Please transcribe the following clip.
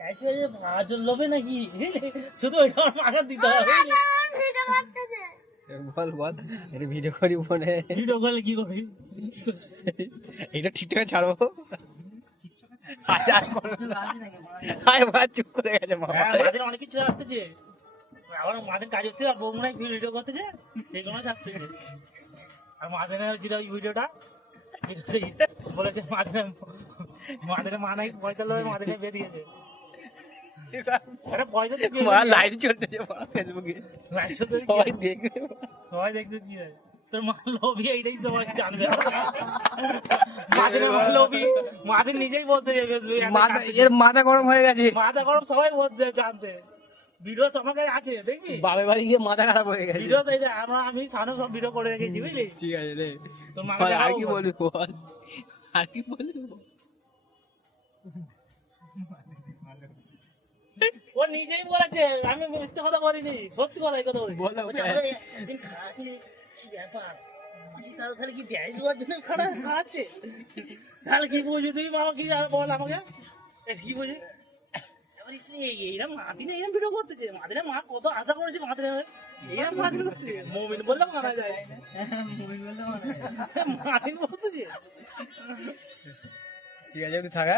ভাজল লোভে নাকি শুধু ওইটা মাথা দিতে হবে। বল বল, এটা ভিডিও করি ফোনে। ভিডিও করলে কি করবি? এটা ঠিকঠাক ছাড়বো। চুপ করে গেছে মাঝে অনেক কিছু আসতেছে, আবার মাঝে কাজ হচ্ছে, আর বৌমনাই ভিডিও করতেছে, সেগুলো ছাড়তেছে। আর মাঝে যেটা ওই ভিডিওটা বলেছে মাঝে মা নাই পয়সা লোক মাঝে বেরিয়েছে, পয়সা লাইভ চলতেছে ফেসবুকে, সবাই দেখবে, সবাই দেখবে কি হয়। তোর মা লোভি, এইটাই সবাই জানবে। মাঝে মা লোভি, মাঝে নিজেই বলতে এর মাথা গরম হয়ে গেছে, মাথা গরম সবাই বলতে জানতে। ভিডিও আমার কাছে আছে, দেখবি বাপের বাড়ি গিয়ে মাথা খারাপ হয়ে গেছে। ভিডিও চাই আমি সামনে সব ভিডিও করে রেখেছি, বুঝলি? ঠিক আছে রে, তোর মা আর কি বলবি বল, আর কি বলবি? ও নিজেই বলেছে, আমি মিথ্যে কথা বলিনি, সত্যি কথা কথা বলি। একদিন খাওয়াচ্ছে, কি ব্যাপার, তাহলে কি গ্যাস দেওয়ার জন্য খাওয়াচ্ছে? তাহলে কি বুঝি তুই মা, কি বল আমাকে, কি বুঝি? এইরকম মাদিনে এরকম ভিডিও করতেছে, মাদিনে মা কত আশা করেছে, মাদিনে এইরকম মাদিন করছে, মমিন বললে মানা যায়, মাদিন বলতেছে। ঠিক আছে, থাকা।